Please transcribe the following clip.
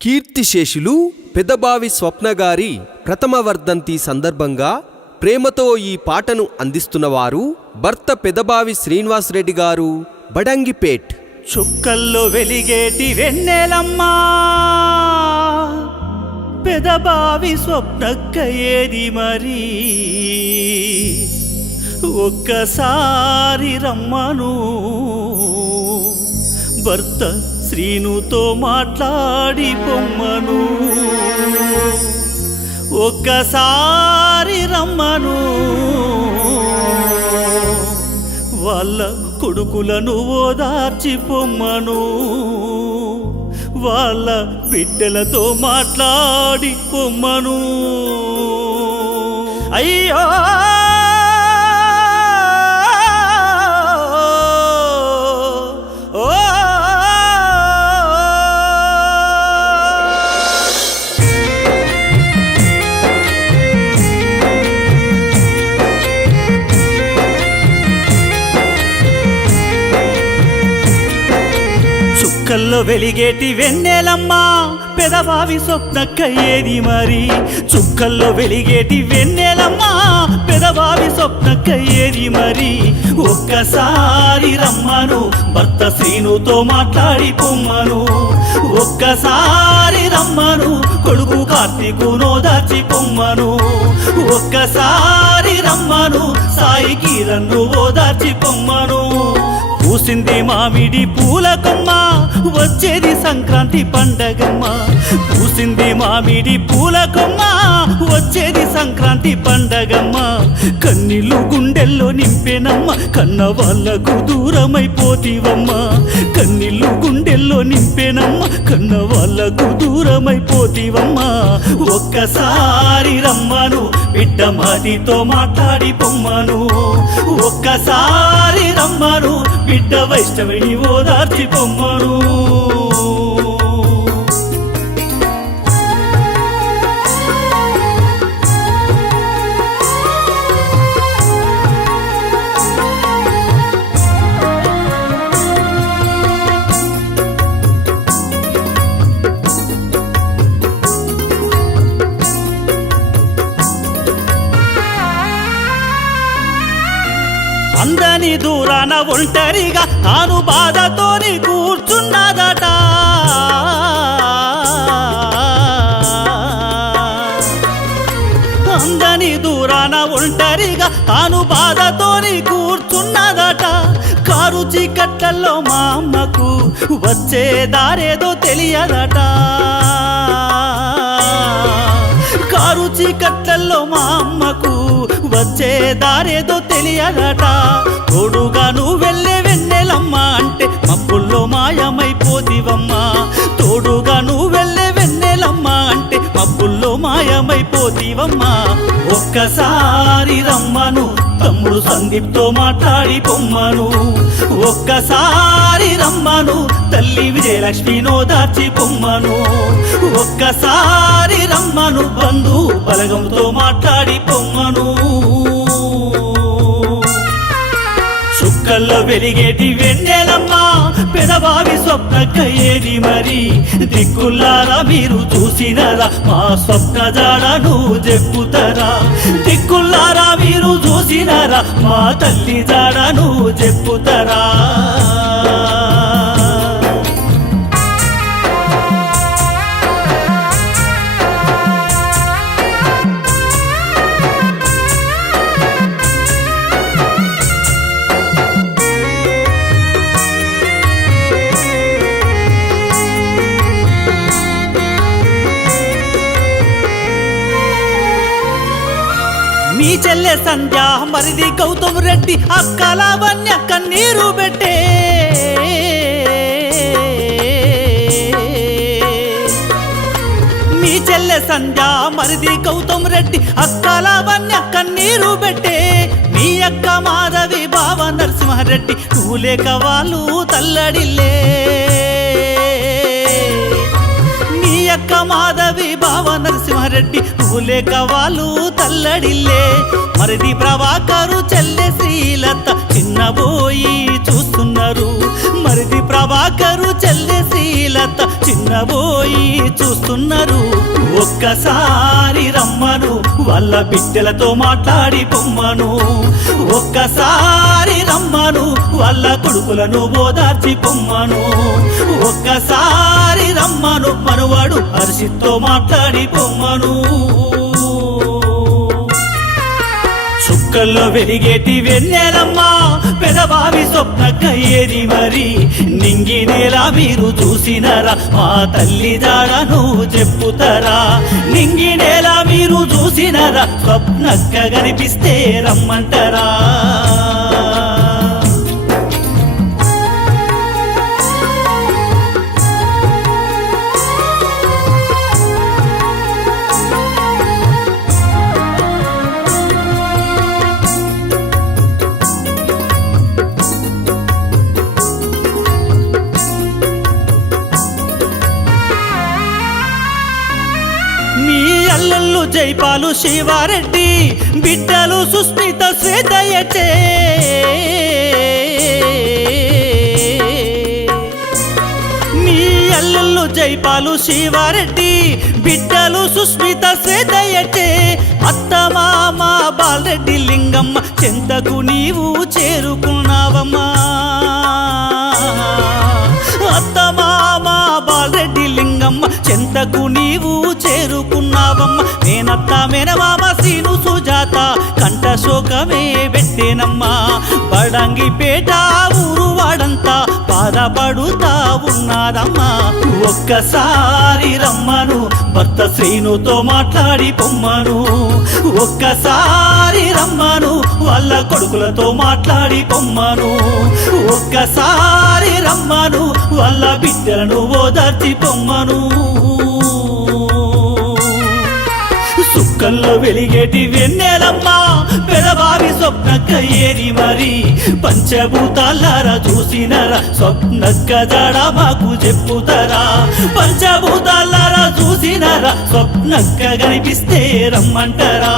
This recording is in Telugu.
కీర్తిశేషులు పెదబావి స్వప్నగారి ప్రథమ వర్ధంతి సందర్భంగా ప్రేమతో ఈ పాటను అందిస్తున్నవారు భర్త పెదబావి శ్రీనివాసరెడ్డి గారు, బడంగిపేట్. చుక్కల్లో వెలిగేటి వెన్నెలమ్మా, పెదబావి స్వప్నక్క ఏది మరి, ఒక్కసారి రమ్మను భర్త శ్రీనుతో మాట్లాడి పొమ్మను, ఒక్కసారి రమ్మను వాళ్ళ కొడుకులను ఓదార్చి పొమ్మను, వాళ్ళ బిడ్డలతో మాట్లాడి పొమ్మను. అయ్యో చుక్కల్లో వెలిగేటి వెన్నెలమ్మా, పెదబావి స్వప్నక్క ఏది మరి, చుక్కల్లో వెలిగేటి వెన్నెలమ్మా, పెదబావి స్వప్నక్క ఏది మరి, ఒక్కసారి రమ్మను భర్త శ్రీనుతో మాట్లాడి పొమ్మను, ఒక్కసారి రమ్మను కొడుకు కార్తీకును దాచి పొమ్మను, ఒక్కసారి రమ్మను సాయి కిరణ్ను ఓదార్చి పొమ్మను. పూసింది మామిడి పూల కొమ్మ, వచ్చేది సంక్రాంతి పండగమ్మ, పూసింది మామిడి పూల కొమ్మ, వచ్చేది సంక్రాంతి పండగమ్మ. కన్నీళ్ళు గుండెల్లో నింపేనమ్మ, కన్న వాళ్ళకు దూరమైపోతీవమ్మ, కన్నీళ్ళు గుండెల్లో నింపేనమ్మ, కన్న వాళ్ళకు దూరమైపోతీవమ్మ. ఒక్కసారి రమ్మను బిడ్డ మాటితో మాట్లాడి పొమ్మను, ఒక్కసారి రమ్మను బిడ్డ వైష్ణవిని ఓదార్చి పొమ్మను. అందని దూరాన ఒంటరిగా తాను బాధతోని కూర్చున్నదట, అందని దూరాన ఒంటరిగా తాను బాధతోని కూర్చున్నదట. కారు చీకట్లలో మా అమ్మకు వచ్చే దారేదో తెలియదట, కారు చీకట్లలో మా అమ్మకు వచ్చే దారేదో తెలియదట. తోడుగా నువ్వు వెళ్ళే వెన్నెలమ్మ అంటే మబ్బుల్లో మాయమైపోతివమ్మా, తోడుగా నువ్వు వెళ్ళే వెన్నెలమ్మ అంటే మబ్బుల్లో మాయమైపోతివమ్మా. ఒక్కసారి రమ్మను తమ్ముడు సందీప్తో మాట్లాడి పొమ్మను, ఒక్కసారి రమ్మను తల్లి విజయలక్ష్మినో దాచి పొమ్మను, ఒక్కసారి రమ్మను బంధు బలగంతో మాట్లాడి పొమ్మను. చుక్కల్లో వెలిగేటి వెన్నెలమ్మా, పెదబావి స్వప్నక్క ఏది మరి, దిక్కులారా మీరు చూసినరా మా స్వప్న జాడను చెప్పుతరా, దిక్కులారా మీరు చూసినరా మా తల్లి జాడను చెప్పుతరా. మీ చెల్లె సంధ్య మరిది గౌతమ్ రెడ్డి అక్క లావణ్య కన్నీరు పెట్టే, మీ చెల్లె సంధ్య మరిది గౌతమ్ రెడ్డి అక్క లావణ్య కన్నీరు పెట్టే, మీ అక్క మాధవి బావ నరసింహారెడ్డి నువ్వు లేక వాళ్ళు తల్లడిల్లే, మీ అక్క మాధవి బావ నరసింహారెడ్డి నువ్వు లేక వాళ్ళు తల్లడిల్లే. మరిది ప్రభాకరు చెల్లె శ్రీలత చిన్నబోయి చూస్తున్నారు, మరిది ప్రభాకరు చెల్లె శ్రీలత పెద్దత్త చిన్నబోయి చూస్తున్నారు. ఒక్కసారి రమ్మను వాళ్ళ బిడ్డలతో మాట్లాడి పొమ్మను. ఒక్కసారి రమ్మను వాళ్ళ కొడుకులను ఓదార్చి పొమ్మను. ఒక్కసారి రమ్మను మనవాడు హర్షిత్తో మాట్లాడి పొమ్మను. చుక్కల్లో వెలిగేటి వెన్నెలమ్మ పెదబావి స్వప్నక్క ఏది మరి. నింగి నేల మీరు చూసినరా మా తల్లి జాడ నువ్వు చెప్పుతారా. నింగి నేల మీరు చూసినరా స్వప్నక్క కనిపిస్తే రమ్మంటారా. అల్లల్లు జైపాలు శివారెడ్డి బిడ్డలు సుస్మిత శ్వేతయటే. మీ అల్లల్లు జైపాలు శివారెడ్డి బిడ్డలు సుస్మిత శ్వేతయటే. అత్తమామ బాలరెడ్డి లింగమ్మ చెంతకు నీవు చేరుకున్నావమ్మా. అత్తమామ బాలరెడ్డి లింగమ్మ చెంతకు నీవు చేరుకున్నావమ్మ. నేనత్త మేనమామ సీను సుజాత కంట శోకమే పెట్టేనమ్మా. బడంగిపేట ఊరు వాడంతా బాధపడుతా ఉన్నారమ్మా. ఒక్కసారి రమ్మను భర్త శ్రీనుతో మాట్లాడి పొమ్మను. ఒక్కసారి రమ్మను వాళ్ళ కొడుకులతో మాట్లాడి పొమ్మను. ఒక్కసారి రమ్మను వాళ్ళ బిడ్డలను ఓదార్చి పొమ్మను. సుక్కల్లో వెలిగేటి వెన్నెలమ్మ పెదబావి స్వప్నక్క ఏరి మరి. పంచభూతాలారా చూసినరా స్వప్నక్క జాడ మాకు చెప్పుతారా. పంచభూతాలారా చూసినరా స్వప్నక్క కనిపిస్తే రమ్మంటారా.